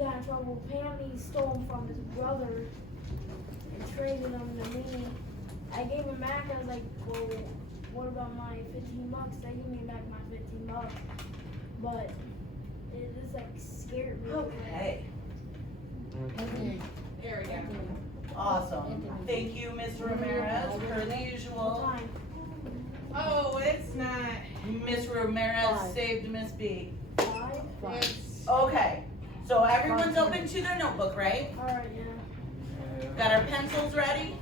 got in trouble. Pammy stole them from his brother and traded them to me. I gave him back. I was like, well, what about my 15 bucks? They gave me back my 15 bucks. But it just like scared me. Okay. There we go. Awesome. Thank you, Ms. Ramirez, per the usual. Time. Oh, it's not. Ms. Ramirez Five. saved Miss B. Five. It's, Okay, so everyone's open to their notebook, right? All right, yeah. Got our pencils ready?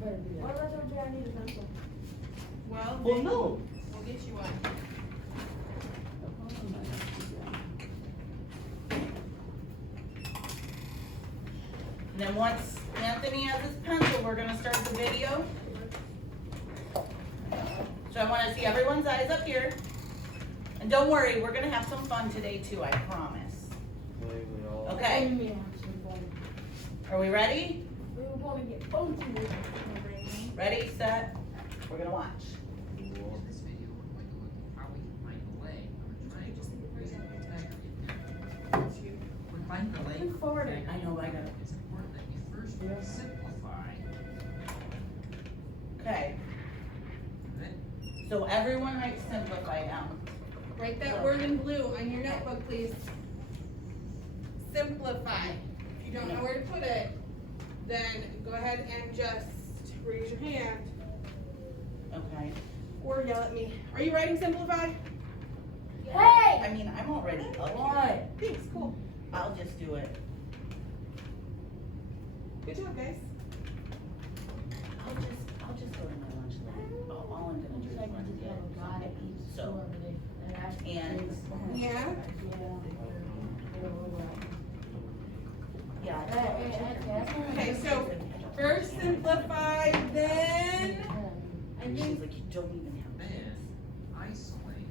What about the I need a pencil? well, Well, then no. we'll get you one. And then once Anthony has his pencil, we're gonna start the video. So I wanna see everyone's eyes up here. And don't worry, we're gonna have some fun today too, I promise. Okay, Yeah, some fun. are we ready? We were going to get funky with it. Ready, set, we're gonna watch. In this video, we're going to look at how we can find the leg of a triangle using Pythagorean. When finding the leg Move of forward. a I know, I got it. it's important that we first simplify. Okay, Then so everyone write simplify down. Write that word in blue on your notebook, please. Simplify. If you don't know where to put it, then go ahead and just raise your hand Okay, or yell at me. Are you writing simplify? Hey! I mean, I'm already up here. What? Thanks, cool. I'll just do it. Good job, guys. I'll just go to my lunch later. All I'm gonna do is run to get something to eat, so. And, Yeah. yeah. Okay, so first simplify, then And she's like, you don't even have then isolate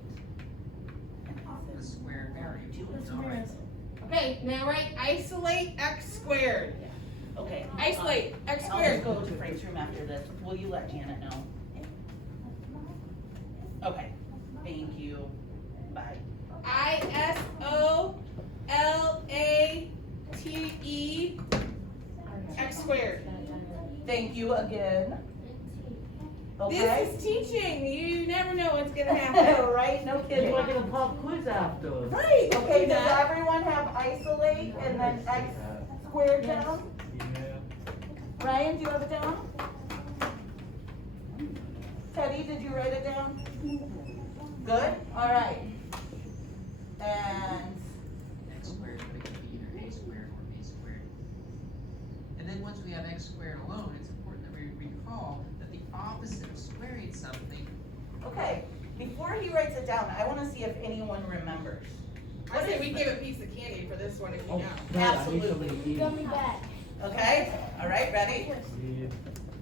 the square variable. All right. okay, now write isolate x squared. Okay. Isolate x I'll squared. just go to Frank's room after this. Will you let Janet know? Okay, thank you. Bye. ISOLATE x squared. Thank you again. Okay? This is teaching. You never know what's gonna happen. Right, no kidding. We're gonna pop quiz after. Right. Okay, do does that. everyone have isolate and then x squared down? Ryan, do you have it down? Teddy, did you write it down? Good, all right. And, X squared could be either a squared or b squared. And then once we have x squared alone, it's important that we recall that the opposite of squaring something. okay, before he writes it down, I wanna see if anyone remembers. I say we give a piece of candy for this one if you know. Absolutely. Gummy bag. Okay, all right, ready?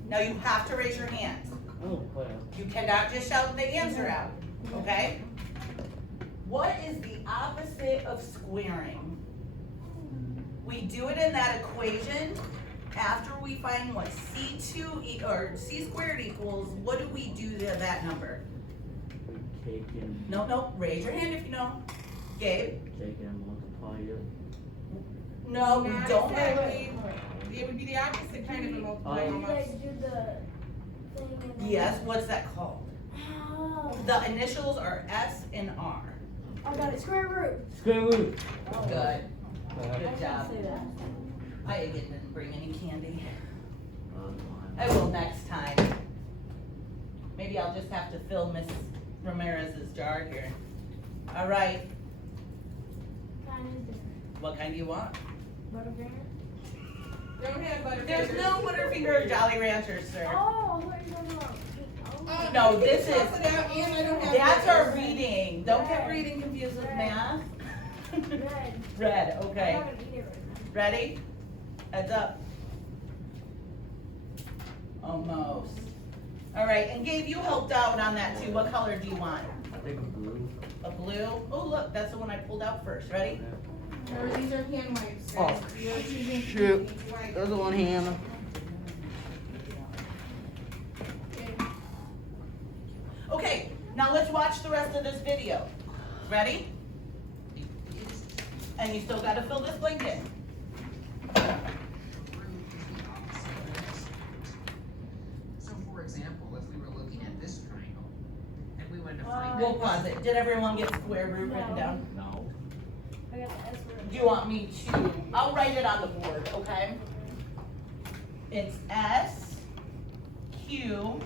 Now you have to raise your hands. Oh, well. You cannot just shout the answer out, okay? What is the opposite of squaring? We do it in that equation after we find what C2 or C squared equals, what do we do to that number? Take and, No, raise your hand if you know. Gabe? take and multiply it. No, we Not don't. exactly. It would be the opposite kind of a multiply You guys almost. do the thing in the- Yes, what's that called? Oh, The initials are S and R. I got it. Square root. Square root. Good, I good can't job. say that. I again didn't bring any candy. Uh, I will next time. Maybe I'll just have to fill Miss Ramirez's jar here. All right, Kind of different. what kind do you want? Butterfinger. Don't have butterfingers. There's no Butterfinger or Jolly Ranchers, sir. Oh, I thought you were talking about. Oh. No, you this can is- toss it out, and I don't have That's our butterfingers. reading. Don't get reading confused with math. Red. Red, I'm okay. not gonna eat it right Ready? Heads up. Almost. All right, and Gabe, you helped out on that too. What color do you want? I think a blue. A blue? Oh, look, that's the one I pulled out first. Ready? Remember, these are hand wipes. Oh, guys. You're choosing shoot. each wipe. There's one hand. Okay. Okay, now let's watch the rest of this video. Ready? And you still gotta fill this blank in. The root is the opposite of the next. So for example, if we were looking at this triangle, and we wanted to find. We'll pause it. Did everyone get square root written No. down? No. I got the S word. Do you want me to, I'll write it on the board, okay? It's S, Q,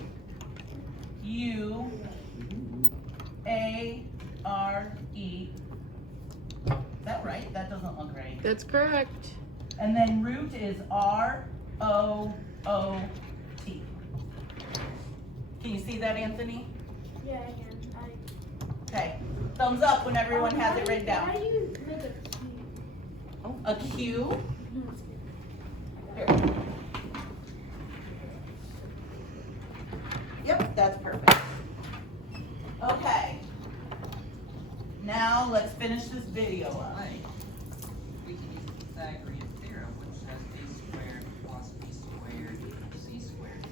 U, A, R, E. Is that right? That doesn't look right. That's correct. And then root is R, O, O, T. Can you see that, Anthony? Yeah, I can. Okay, thumbs up when everyone has it written How down. do you make a Q? A Q, here. Yep, that's perfect. Okay. Now, let's finish this video up. Way, we can use the Pythagorean theorem, which says a squared plus b squared equals c squared.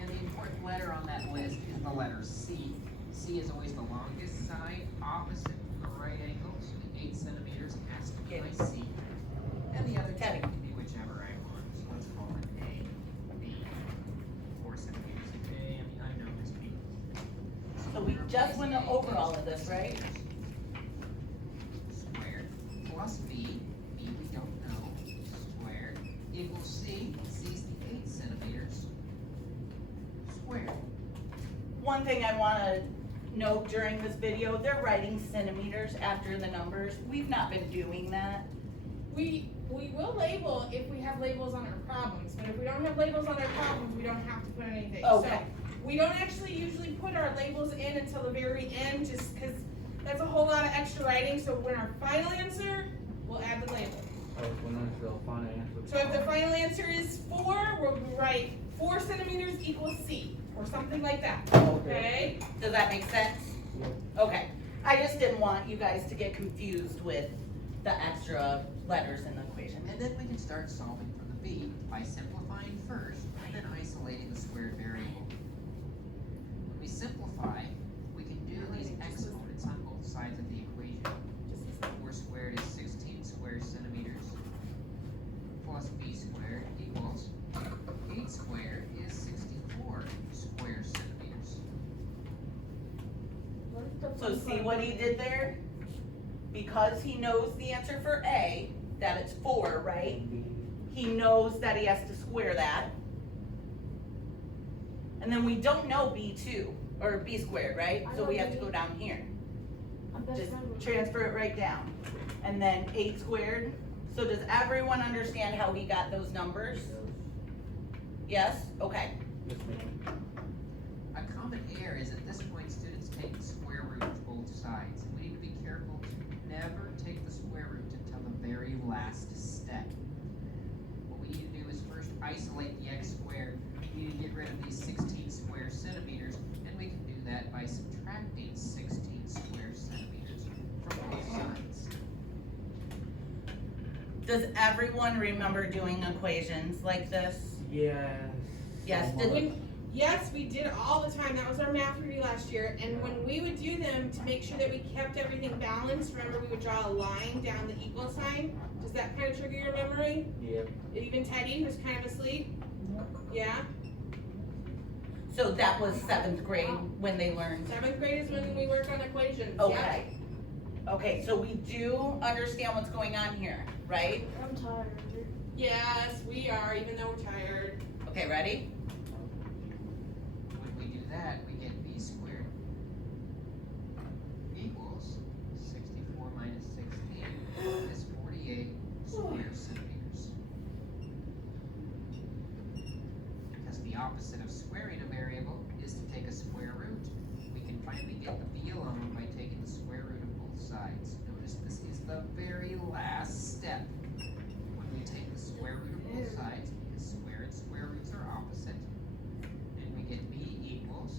And the important letter on that list is the letter C. C is always the longest side, opposite from the right angle, so the 8 centimeters has to be my C. And the other two Teddy. can be whichever I want, so let's call it A, B, 4 centimeters. A, I know this B. So we just went over all of this, right? Squared plus B, B we don't know, squared equals C, C's the 8 centimeters, squared. One thing I wanna note during this video, they're writing centimeters after the numbers. We've not been doing that. We will label if we have labels on our problems, but if we don't have labels on our problems, we don't have to put anything. Okay. So, we don't actually usually put our labels in until the very end, just because that's a whole lot of extra writing, so when our final answer, we'll add the label. So if the final answer is 4, we'll write 4 centimeters equals C, or something like that, okay? Does that make sense? Okay, I just didn't want you guys to get confused with the extra letters in the equation. And then we can start solving for the B by simplifying first, and then isolating the squared variable. When we simplify, we can do these exponents on both sides of the equation. 4 squared is 16 square centimeters, plus B squared equals 8 squared is 64 square centimeters. So see what he did there? Because he knows the answer for A, that it's 4, right? He knows that he has to square that. And then we don't know B2, or B squared, right? So we have to go down here. I'm best Just friend with transfer it right down. And then 8 squared. So does everyone understand how he got those numbers? Yes? Okay. A common error is at this point students take the square root of both sides. And we need to be careful to never take the square root until the very last step. What we need to do is first isolate the x squared. We need to get rid of these 16 square centimeters, and we can do that by subtracting 16 square centimeters from both sides. Does everyone remember doing equations like this? Yes. Yes, So did- much. Yes, we did all the time. That was our math review last year. And when we would do them to make sure that we kept everything balanced, remember we would draw a line down the equal sign? Does that kind of trigger your memory? Yeah. Even Teddy, who's kind of asleep? Yeah? So that was 7th grade when they learned. 7th grade is when we work on equations. Yeah. Okay. Okay, so we do understand what's going on here, right? I'm tired. Yes, we are, even though we're tired. Okay, ready? When we do that, we get b squared equals 64 minus 16 is 48 square centimeters. Because the opposite of squaring a variable is to take a square root. We can finally get the b alone by taking the square root of both sides. Notice this is the very last step. When we take the square root of both sides, because square and square roots are opposite, and we get b equals,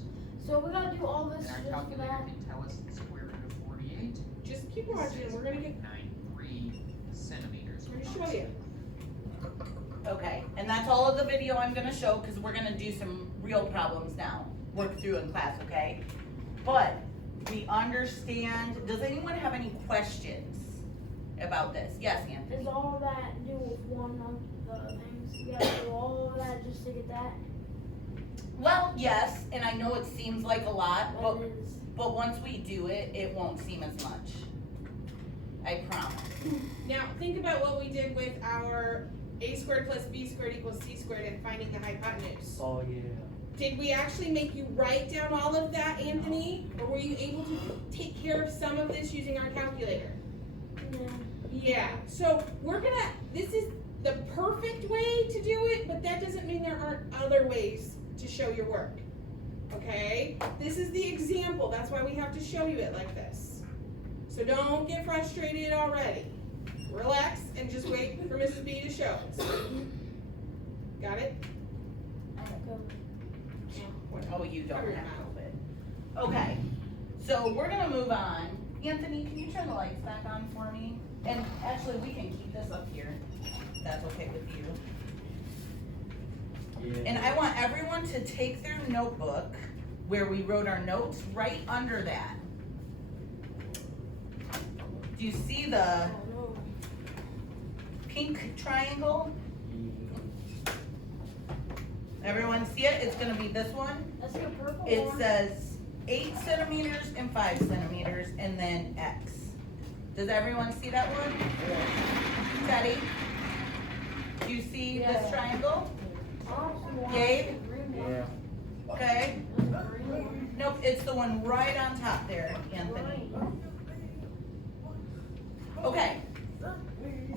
So we gotta do all this and our just for calculator that. can tell us the square root of 48 Just keep watching. We're gonna get. 6.93 centimeters. We're gonna show you. Okay, and that's all of the video I'm gonna show, because we're gonna do some real problems now, work through in class, okay? But we understand, does anyone have any questions about this. Yes, Anthony? Is all that do with one of the things? You gotta do all of that just to get that? Well, yes, and I know it seems like a lot, But it is. but once we do it, it won't seem as much. I promise. Now, think about what we did with our a squared plus b squared equals c squared and finding the hypotenuse. Oh, yeah. Did we actually make you write down all of that, Anthony? Or were you able to take care of some of this using our calculator? Yeah. Yeah, so this is the perfect way to do it, but that doesn't mean there aren't other ways to show your work. Okay? This is the example, that's why we have to show you it like this. So don't get frustrated already. Relax and just wait for Mrs. B to show us. Got it? Oh, you don't have it. Okay, so we're gonna move on. Anthony, can you turn the lights back on for me? And actually, we can keep this up here, if that's okay with you. Yeah. And I want everyone to take their notebook where we wrote our notes right under that. Do you see the pink triangle? Everyone see it? It's gonna be this one. That's the purple It one. says 8 centimeters and 5 centimeters and then X. Does everyone see that one? Teddy? Do you see this Yeah. triangle? I don't see why Gabe? it's the green one. Yeah. Okay. It's the green one. Nope, it's the one right on top there, Anthony. Okay.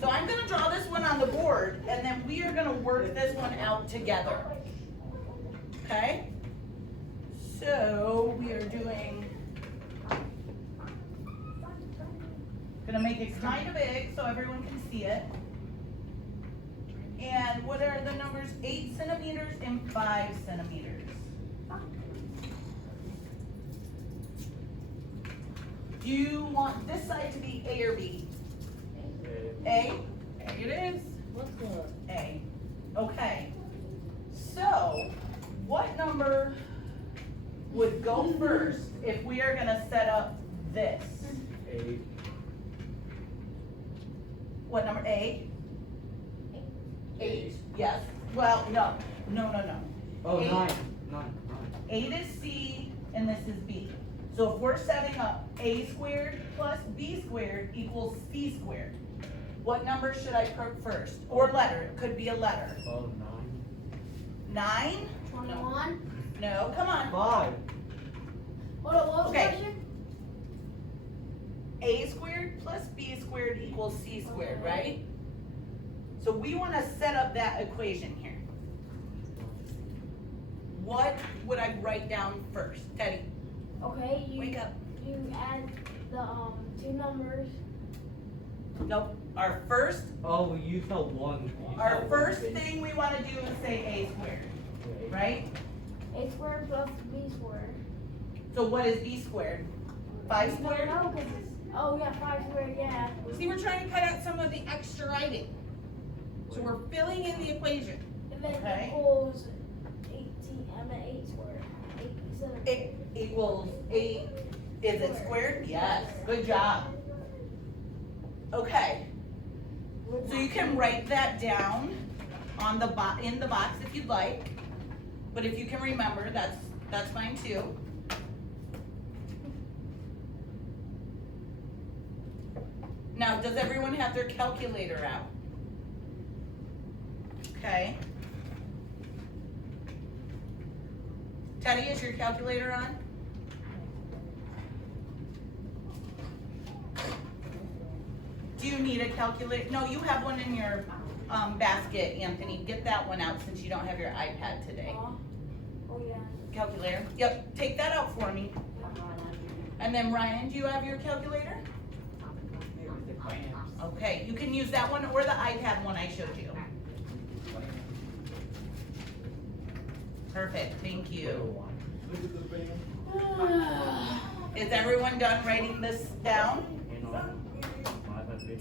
So I'm gonna draw this one on the board and then we are gonna work this one out together. Okay? So we are gonna make it kind of big so everyone can see it. And what are the numbers? 8 centimeters and 5 centimeters. Do you want this side to be A or B? A? It is. What's the? A. Okay. So, what number would go first if we are gonna set up this? 8. What number, A? 8, yes. Well, no. Oh, Eight. 9. 9. 8 is C and this is B. So if we're setting up A squared plus B squared equals C squared, what number should I put first? Or letter, it could be a letter. Oh, 9? 21? No, come on. 5. What was the Okay. question? A squared plus B squared equals C squared, right? So we wanna set up that equation here. What would I write down first? Teddy, Okay, you wake up. you add the two numbers. Nope, our first Oh, you said 1. Our first thing we wanna do is say A squared, right? A squared plus B squared. So what is B squared? 5 squared? No, because it's, oh yeah, 5 squared, yeah. See, we're trying to cut out some of the extra writing. So we're filling in the equation. And then Okay. equals 18, I meant 8 squared. 8 centimeters. It equals 8, is it squared? Yes, good job. Okay, so you can write that down on the in the box if you'd like. But if you can remember, that's fine too. Now, does everyone have their calculator out? Okay. Teddy, is your calculator on? Do you need a calculator? No, you have one in your basket, Anthony. Get that one out since you don't have your iPad today. Oh yeah. Calculator? Yep, take that out for me. And then Ryan, do you have your calculator? Okay, you can use that one or the iPad one I showed you. Perfect, thank you. Is everyone done writing this down?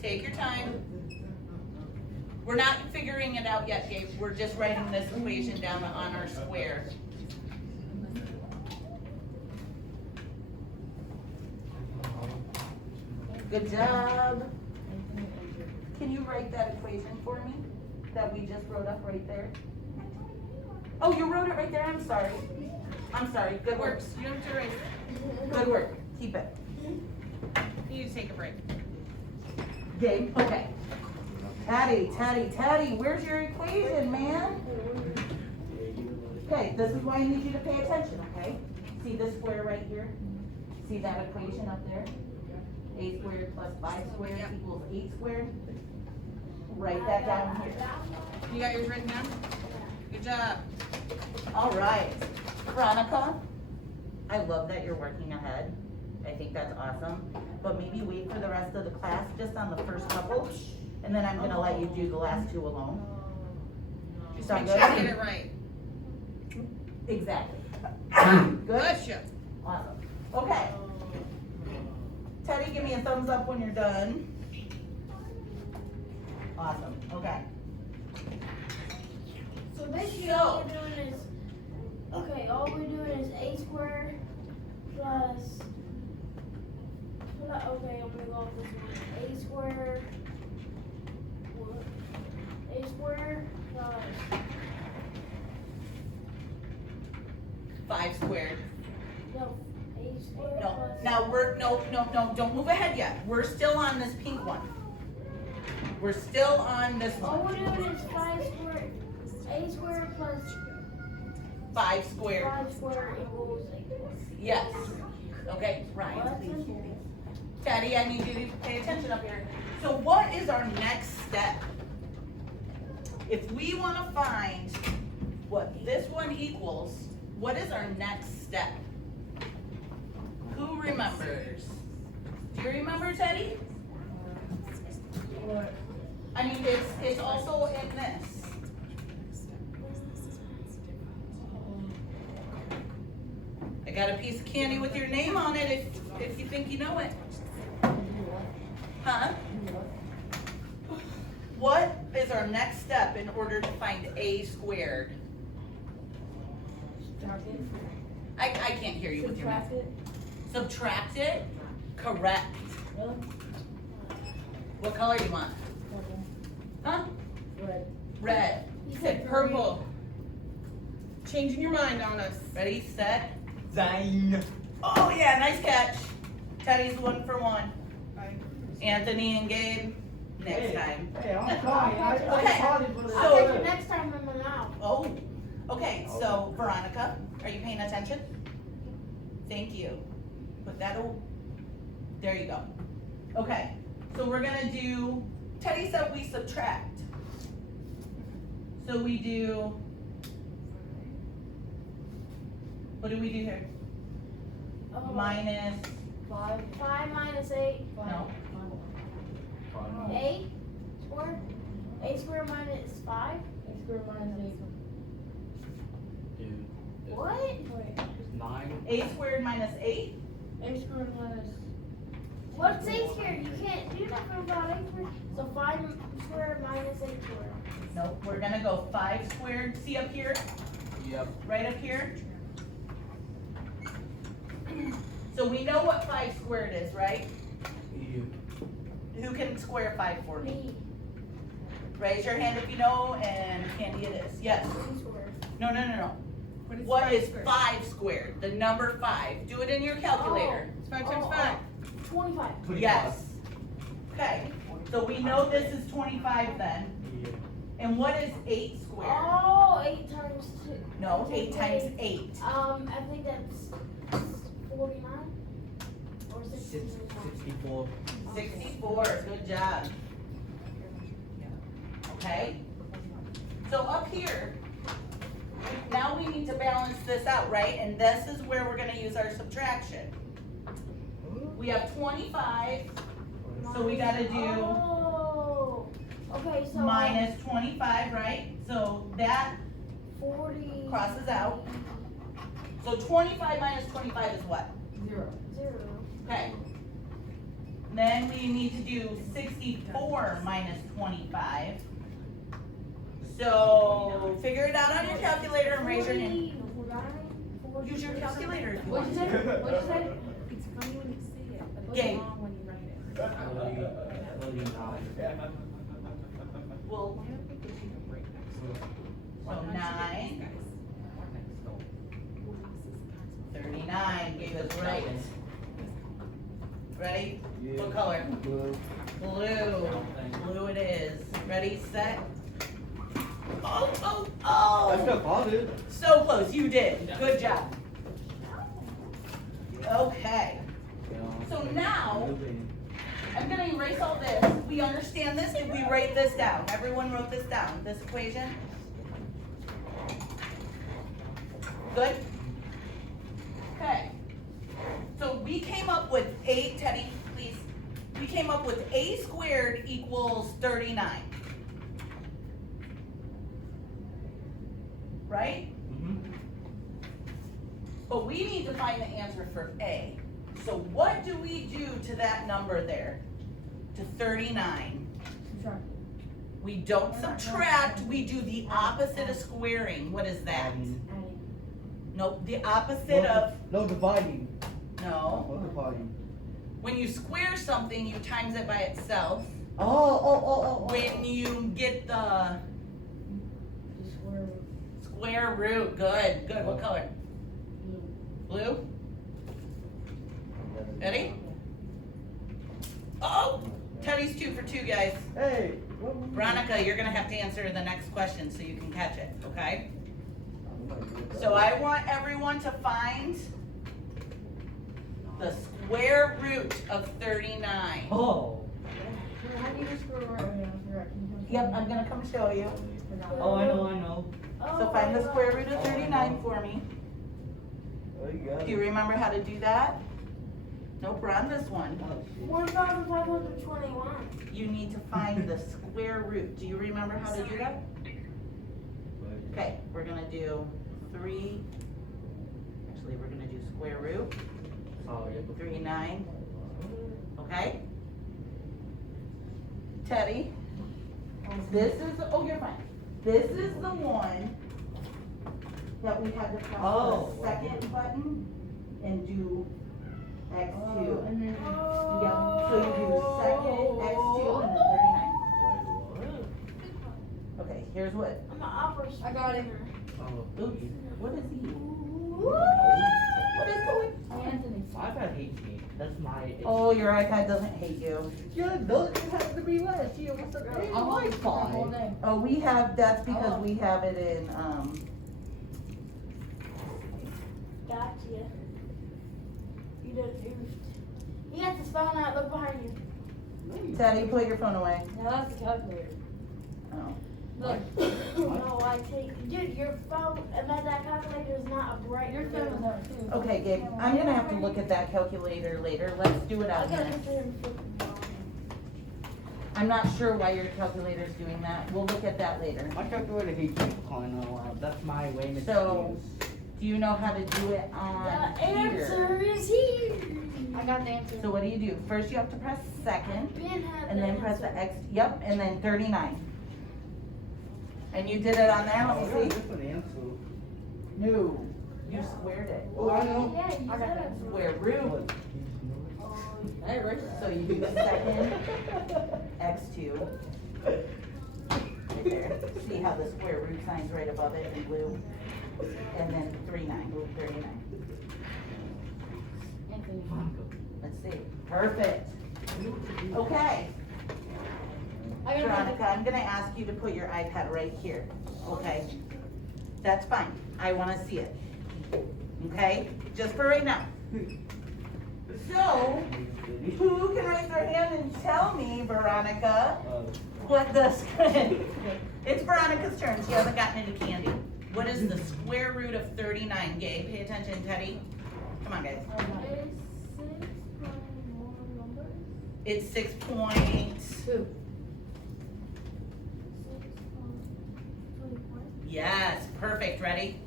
Take your time. We're not figuring it out yet, Gabe. We're just writing this equation down on our square. Good job. can you write that equation for me? That we just wrote up right there? Oh, you wrote it right there, I'm sorry. I'm sorry, good work. Works, you don't have to erase. Good work, keep it. You need to take a break. Gabe, okay. Teddy, where's your equation, man? Okay, this is why I need you to pay attention, okay? See this square right here? See that equation up there? A squared plus 5 squared Yep. equals 8 squared? Write that down here. You got yours written down? Good job. All right, Veronica, I love that you're working ahead. I think that's awesome. But maybe wait for the rest of the class just on the first couple, and then I'm gonna let you do the last 2 alone. Just Sound make sure you good? get it right. Exactly. Good? Bless you. Awesome. Okay. Teddy, give me a thumbs up when you're done. Awesome, okay. So basically all we're doing is, okay, all we're doing is a squared plus, okay, I'm gonna go with this one. A squared, a squared plus, 5 squared. no, a squared No, plus. now no, don't move ahead yet. We're still on this pink one. We're still on this All one. we're doing is 5 squared, a squared plus 5 squared. 5 squared equals 8. Yes. Okay, Ryan, please. Teddy, I need you to pay attention up here. So what is our next step? If we wanna find what this one equals, what is our next step? Who remembers? Do you remember, Teddy? I mean, it's also in this. I got a piece of candy with your name on it if you think you know it. Huh? What is our next step in order to find a squared? I can't hear you with your mouth. Subtract it? Correct. What color do you want? Huh? Red. He Said Purple. Changing your mind on us. Ready, set. Zine. Oh yeah, nice catch. Teddy's 1 for 1. Bye. Anthony and Gabe, next time. Hey, I'm fine. I Okay. caught it, but it's I'll catch good. you next time in my mouth. Oh, okay, so Veronica, are you paying attention? Thank you. Put that, there you go. Okay, so we're gonna do, Teddy said we subtract. So we do, what do we do here? Minus, 5 minus 8. no, 8 squared. A squared minus 5. A squared minus 8. Dude, What? it's 9. a squared minus 8? A squared minus. What's 8 squared? You can't do nothing about 8 squared. So 5 squared minus 8 squared. Nope, we're gonna go 5 squared, see up here, Yep. right up here? So we know what 5 squared is, right? You. Who can square 5 for me? Me. Raise your hand if you know, and Candy it is, yes. 3 squared. No. What is 5 squared? The number 5, do it in your calculator. It's 5 times Oh, 5. 25. Yes. Okay, so we know this is 25 then, Yeah. and what is 8 squared? Oh, 8 times 2. No, 8 times 8. I think that's 49 or 69. 64. 64, good job. Okay, so up here, now we need to balance this out, right? And this is where we're gonna use our subtraction. We have 25, so we gotta do Oh. Okay, so minus 25, right? So that 40. crosses out. So 25 minus 25 is what? 0. 0. Okay. Then we need to do 64 minus 25. So figure it out on your calculator and raise your hand. 49. Use your calculator if you What'd want. you say? What'd you say? It's funny when you see it, but Gabe. it's wrong when you write it. 39. Well, Why don't we put you a break next to it? so 9, Or next to it? 39 gave us right. Ready? Yeah. What color? Blue. Blue. Blue it is. Ready, set. Oh, oh, I oh! still caught it. So close, you did. Good job. Okay, So now- I'm gonna erase all this. We understand this? Did we write this down? Everyone wrote this down, this equation? Good? Okay. So we came up with Teddy, please. We came up with a squared equals 39. Right? Mm-hmm. But we need to find the answer for A. So what do we do to that number there? To 39? Subtract. We don't subtract, we do the opposite of squaring. What is that? Adding. Nope, the opposite of, No dividing. no. No dividing. When you square something, you times it by itself. Oh. When you get the The square root. square root, good, good. What color? Blue. Blue? Ready? Oh! Teddy's 2 for 2, guys. Hey. Veronica, you're gonna have to answer the next question so you can catch it, okay? So I want everyone to find the square root of 39. Oh. How do you just go right? Oh, yeah, I forgot. Can you come Yep, show I'm me? gonna come show you. Forgot. Oh, I know. So find the square root of 39 for me. Oh, you got Do you remember how to do that? Nope, we're on this one. 1,521. You need to find the square root. Do you remember how to do that? Okay, we're gonna do 3. Actually, we're gonna do square root. Oh, yeah. 39. Okay? Teddy, this is, oh, you're fine. This is the one that we had to press Oh. the second button and do X2. Oh, and then. Yep, so you do second, X2, and then 39. Okay, here's what, I'm an opera singer. I got it. Oh, oops, what is he? Ooh. What is going? Anthony. iPad hates me. That's my. Oh, your iPad doesn't hate you. Yeah, it doesn't have to be less. Yeah, what's the I'm on the whole Wi-Fi? day. Oh, we have, that's because Oh. we have it in, Gotcha. You done oofed. You got the phone out, look behind you. Teddy, put your phone away. Now that's the calculator. Oh. Look. No, I take, dude, your phone, that calculator is not a bright. Your phone is out too. Okay, Gabe, I'm gonna have to look at that calculator later. Let's do it I out got here. it for him flipping phone. I'm not sure why your calculator's doing that. We'll look at that later. My calculator hates me calling out loud. That's my lame excuse. So, do you know how to do it on The answer here? is here. I got the answer. So what do? First you have to press second, Ben had and the then press the answer. X, yep, and then 39. And you did it on there, Oh, let yeah, me see. different answer. No, you squared it. Oh, I know. Yeah, you I got said that. it. Square root. What? Hey, Rick. So you do the second, X2. Right there. See how the square root sign's right above it in blue? And then 39. Anthony. Let's see. Perfect. Okay, I got Veronica, I'm gonna ask you to put your iPad right here, okay? That's fine. I wanna see it. Okay? Just for right now. So, who can raise their hand and tell me, Veronica, what the, it's Veronica's turn. She hasn't gotten into candy. What is the square root of 39, Gabe? Pay attention, Teddy. Come on, guys. It's 6 point one numbers. It's 6 point, 2. 6.24. yes, perfect. Ready?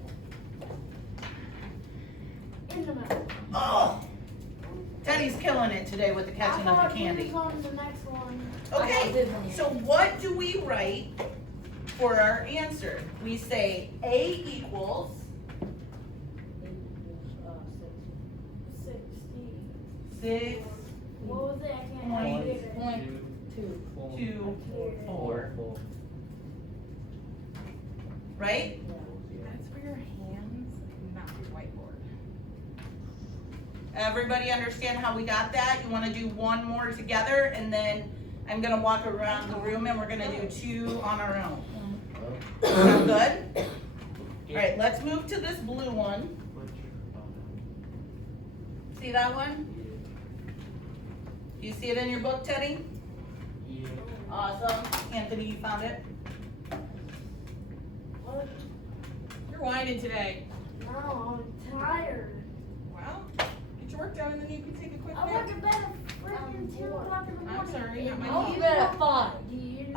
In the middle. Oh! Teddy's killing it today with the catching of the candy. On the next one. Okay, so what do we write for our answer? We say A equals 60. 6, What was it? I can't Point. read it. Point 2. 2, 4. right? That's for your hands, not your whiteboard. Everybody understand how we got that? You wanna do one more together, and then I'm gonna walk around the room and we're gonna do 2 on our own. Sound good? Alright, let's move to this blue one. See that one? You see it in your book, Teddy? Yeah. Awesome. Anthony, you found it? What? You're whining today. No, I'm tired. Well, get your work done and then you can take a quick I went nap. to bed at freaking 2 o'clock in the morning. I'm sorry, not my I'll fault. be bed at 5.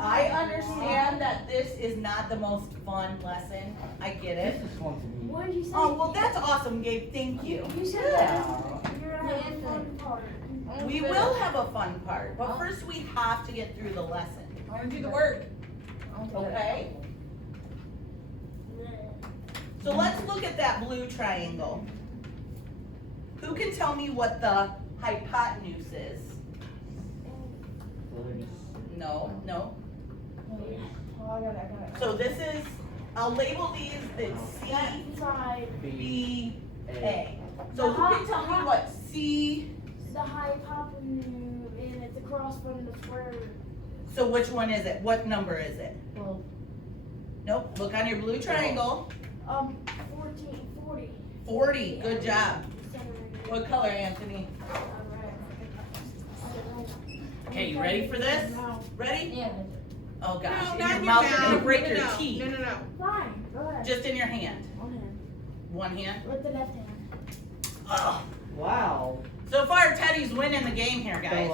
I understand that this is not the most fun lesson. I get it. This is fun to me. What did you say? Oh, well, that's awesome, Gabe. Thank you. You said Yeah. that you're gonna have a fun part. We will have a fun part, but first we have to get through the lesson, I wanna do the work. okay? So let's look at that blue triangle. Who can tell me what the hypotenuse is? No, no. Oh, I got it. So this is, I'll label these the That side, C, B, A. So who can tell me what C, the hypotenuse, and it's across from the square root. so which one is it? What number is it? 12. Nope, look on your blue triangle. 14, 40. 40, good job. Centimeters. What color, Anthony? Alright. Okay, you ready for this? No. Ready? Yeah. Oh gosh, No, in not your in mouth, your you're gonna mouth. break No, your no, teeth. No. Fine, go ahead. Just in your hand. One hand. One hand. With the left hand. Oh. Wow. So far, Teddy's winning the game here, guys.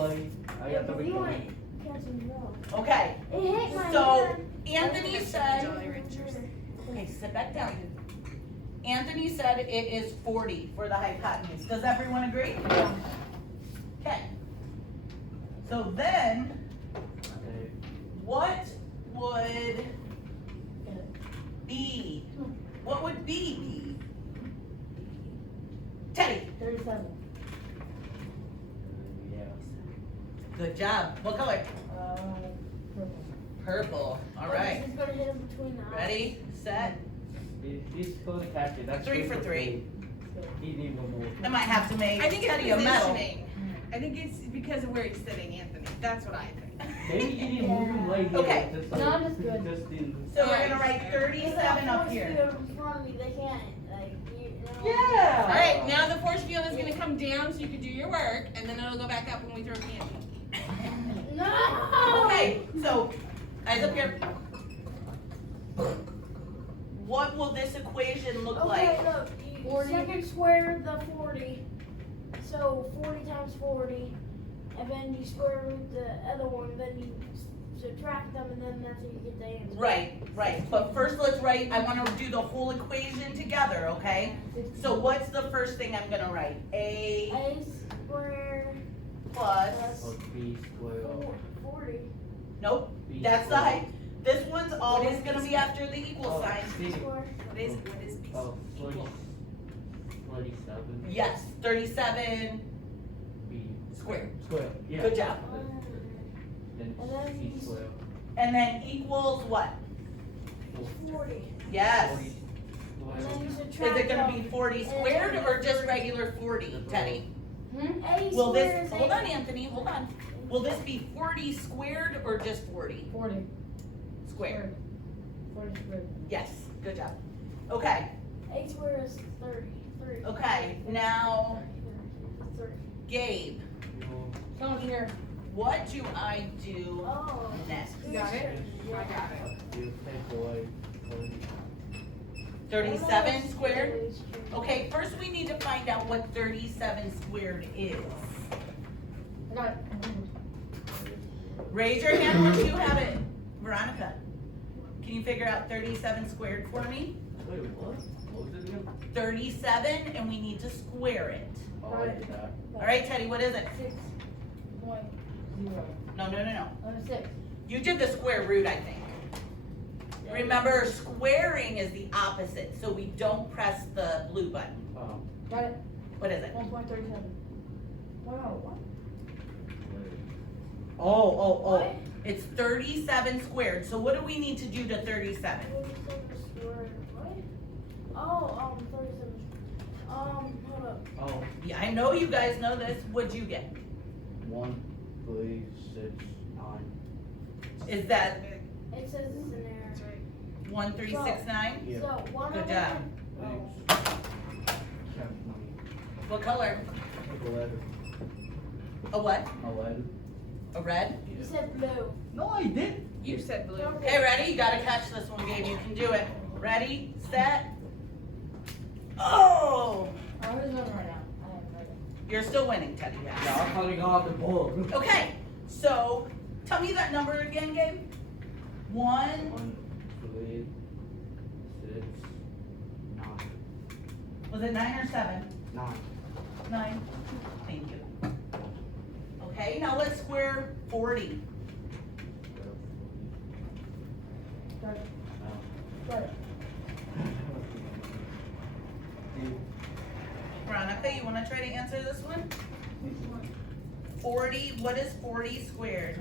I Yeah, got the but you big ain't catching no. Okay, It hit my so hand. Anthony said, Jolly Ranchers. okay, sit back down. Anthony said it is 40 for the hypotenuse. Does everyone agree? Okay. So then, what would B? What would B be? Teddy, 37. Yes. good job. What color? Purple. Purple. All right. This is gonna hit him between the eyes. Ready, set. He's gonna catch it. That's 3 for 3. He needs no more. I might have to make I think it's Teddy a medal. positioning. I think it's because of where he's sitting, Anthony. That's what I think. Maybe you need to move him right here. Okay. Just No, I'm just good. Just in. So we're gonna write If 37 up force here. field in front of me, they can't, like, you know. Yeah. All right, now the force field is gonna come down so you can do your work, and then it'll go back up when we throw candy. No! Okay, so eyes up here. What will this equation look Okay, like? look, you 40. second square the 40, so 40 times 40, and then you square root the other one, then you subtract them, and then that's how you get the answer. Right. But first let's write, I wanna do the whole equation together, okay? So what's the first thing I'm gonna write? A A squared plus, Or B square. 40. nope, B that's the square. height. This one's always gonna be after the equal Oh, sign. C. Square. What is B? Oh, 37. Yes, 37 B squared. square. Yeah. Good job. Then And then C you- square. And then equals what? 40. Yes. 40 And then you square. subtract Is it gonna be them. 40 squared or just regular 40, Teddy? A Will squared this, is hold A- on, Anthony, hold on. Will this be 40 squared or just 40 40. squared? 40 squared. Yes, good job. Okay, A squared is 30. 30. okay, now 30. Gabe, Come here. what do I do Oh. next? You got it? Yeah. I got it. You take away 40. 37 squared? Okay, first we need to find out what 37 squared is. I got it. Raise your hand once you have it. Veronica, can you figure out 37 squared for me? Wait, what? What was it again? 37, and we need to square it. Oh, I did that. All right, Teddy, what is it? 6.0. No. 6. You did the square root, I think. Remember, squaring is the opposite, so we don't press the blue button. Oh. Got it. What is it? 1.37. Wow, what? Oh. What? It's 37 squared. So what do we need to do to 37? 37 square, what? Oh, 37. Hold up. Oh, Yeah, I know you guys know this. What'd you get? 1, 3, 6, 9. Is that It says it's in there. That's right. 1369? Yeah. So, one Good of job. them. Oh. Count What color? money. A letter. A what? A letter. A red? You said blue. No, I didn't. You said blue. Okay, ready? You gotta catch this one, Gabe. You can do it. Ready, set. Oh! I'm just looking right now. I haven't read it. You're still winning, Teddy. Yeah, Yes. I finally got the book. Okay, so tell me that number again, Gabe. 1. 1, 3, 6, 9. Was it 9 or 7? 9. 9. Thank you. Okay, now let's square 40. Got it. Got it. Veronica, you wanna try to answer this one? 40, what is 40 squared?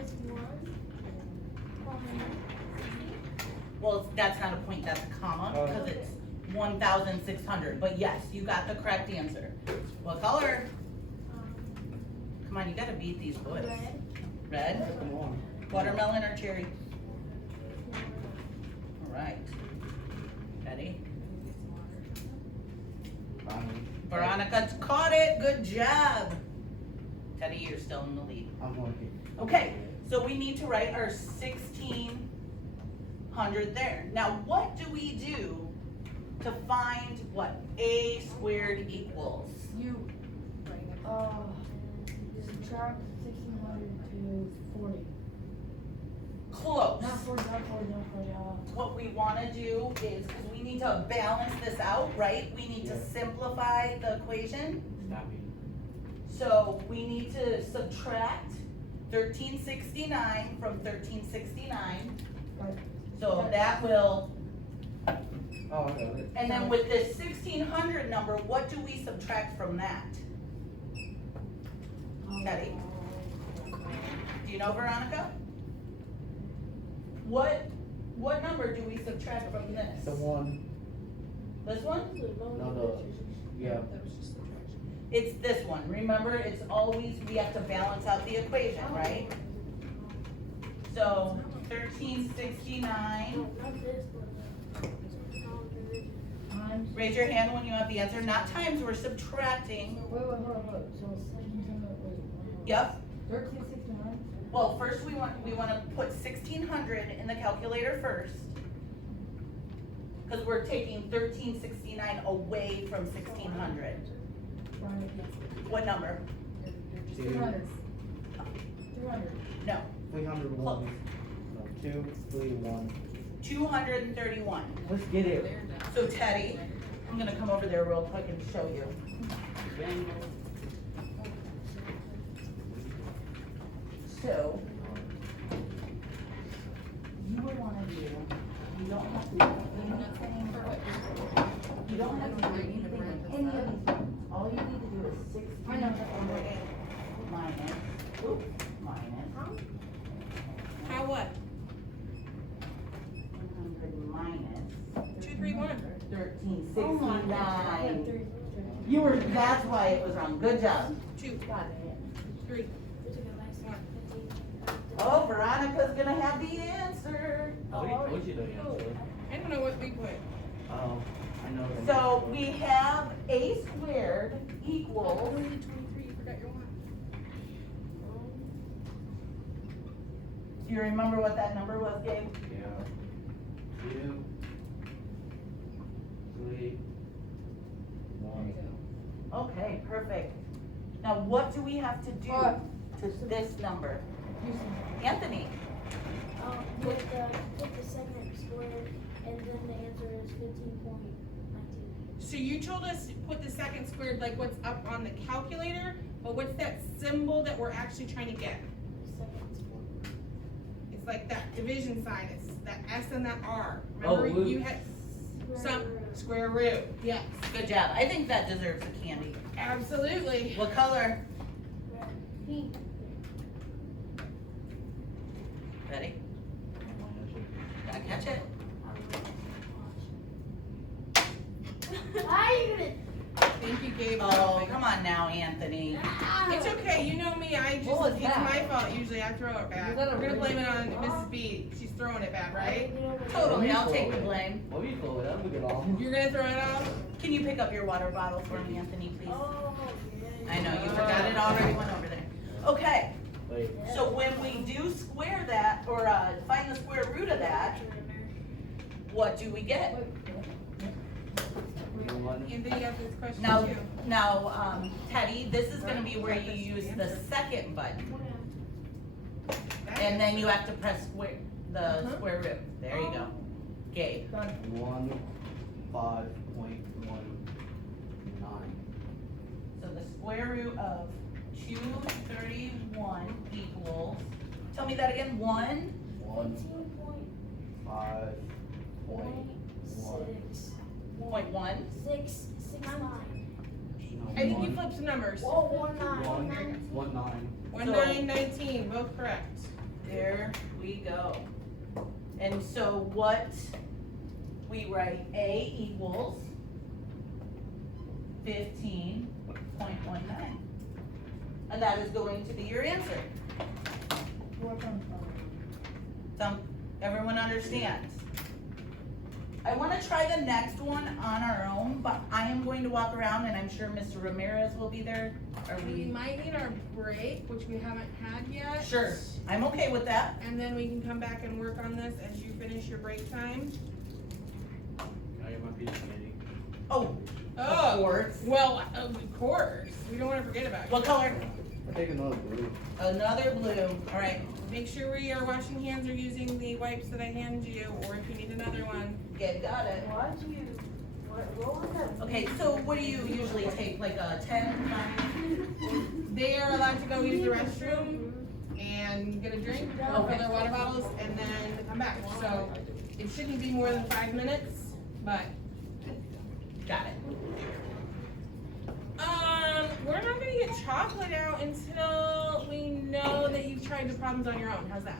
It's 1. Well, that's not a point, that's a comma, because it's 1,600, but yes, you got the correct answer. What color? Come on, you gotta beat these boys. Red. Red, Come on. watermelon, or cherry? All right. Ready? Finally. Veronica caught it, good job. Teddy, you're still in the lead. I'm working. Okay, so we need to write our 1,600 there. Now, what do we do to find what a squared equals? You, subtract 1,600 to 40. Close. Not 40, not 40, not 40, What we wanna do is, because we need to balance this out, right? We need to Yeah. simplify the equation. Snappy. So we need to subtract 1369 from 1369. Right. So that will, Oh, I got it. and then with this 1,600 number, what do we subtract from that? Teddy? Do you know, Veronica? What number do we subtract from this? The 1. This one? No, yeah. That was just subtraction. It's this one. Remember, it's always, we have to balance out the equation, right? So 1369, No, not this one. Times. raise your hand when you have the answer. Not times, we're subtracting. Wait, hold on. So 1,600, wait. Yep. 1369? Well, first we want to put 1,600 in the calculator first. Because we're taking 1369 away from 1,600. What number? 300. 300. No, 301. No, 2, 3, 1. 231. Let's get it. So Teddy, I'm gonna come over there real quick and show you. So, you would wanna do, you don't have to do anything. You don't have to do anything in any of these ones. All you need to do is 16. I know. Minus, oops, minus. How what? 100 minus 231. 1369. You were, that's why it was wrong. Good job. 2, 3. Oh, Veronica's gonna have the answer. I told you the answer. I don't know what we put. I know. the So answer. we have a squared equals, 23, you forgot your one. do you remember what that number was, Gabe? Yeah. 2, 3, 1. Okay, perfect. Now what do we have to do What? to this number? Anthony, With the second square, and then the answer is 15.19. So you told us to put the second squared like what's up on the calculator, but what's that symbol that we're actually trying to get? Second square. It's like that division sign, it's that S and that R. Oh, Remember Luke. you had some square root, yes, good job. I think that deserves a candy. absolutely. What color? Red. Pink. Ready? Gotta catch it. Why are you gonna? Thank you, Gabe. Oh, come on now, Anthony. It's okay, you know me, I just, What was it's that? my fault usually, I throw it bad. Was that a We're gonna really- blame it on Mrs. B, she's throwing it bad, right? Totally, I'll take the blame. What do you call it? I'm looking off. You're gonna throw it off? Can you pick up your water bottle for me, Anthony, please? Oh, I know, you forgot it already, went over there. Okay, Wait, so when we do square that, or find the square root of that, what do we get? one, Anthony got this question Now, too. Teddy, this is gonna be where you use the second button, That and is- then you have to press the square root. There you go. Gabe. 1.5.19. So the square root of 231 equals, tell me that again, 1.1? 1.5.1. 669. I think you flipped some numbers. Whoa, 19. 1.9. 1919, both correct. There we go. And so what we write, A equals 15.19. And that is going to be your answer. Everyone understands? I wanna try the next one on our own, but I am going to walk around and I'm sure Mr. Ramirez will be there. Are We we? might need our break, which we haven't had yet. Sure, I'm okay with that. And then we can come back and work on this as you finish your break time. Can I get my piece of candy? Oh, of Oh, course. well, of course, we don't wanna forget about you. What color? I take another blue. Another blue, all right. Make sure we are washing hands or using the wipes that I hand you, or if you need another one. Gabe got it. Why'd you? Roll that. Okay, so what do you usually take, like a 10, 9? They are allowed to go use the restroom and get a drink, fill their water bottles, and then come back. So it shouldn't be more than 5 minutes, but, Got it. we're not gonna get chocolate out until we know that you've tried the problems on your own. How's that?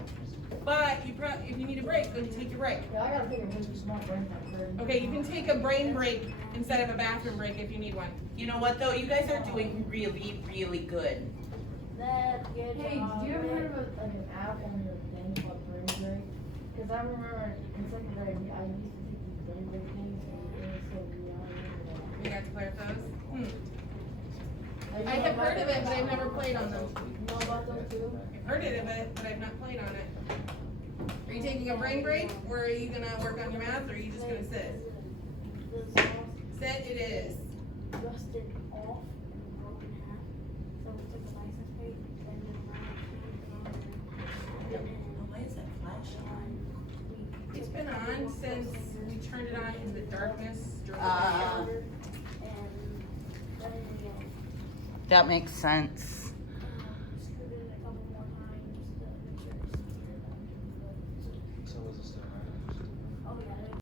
But if you need a break, then take your break. Yeah, I gotta take a really small break now, Kurt. Okay, you can take a brain break instead of a bathroom break if you need one. You know what though, you guys are doing really, really good. That's good. Hey, do you ever heard of like an app on your thing called Brain Break? Cause I remember in second grade, I used to take these Brain Break things and it was so weird. You got to play with those? I I have heard of it, but I've never played on them. You know about those too? I've heard of it, but I've not played on it. Are you taking a brain break, or are you gonna work on your math, or are you just gonna sit? The sauce Sit it is. rusted off and broke in half. So we took the license plate and then Why is that flashing? It's been on since we turned it on in the darkness during the Ah. day. and then we That makes sense.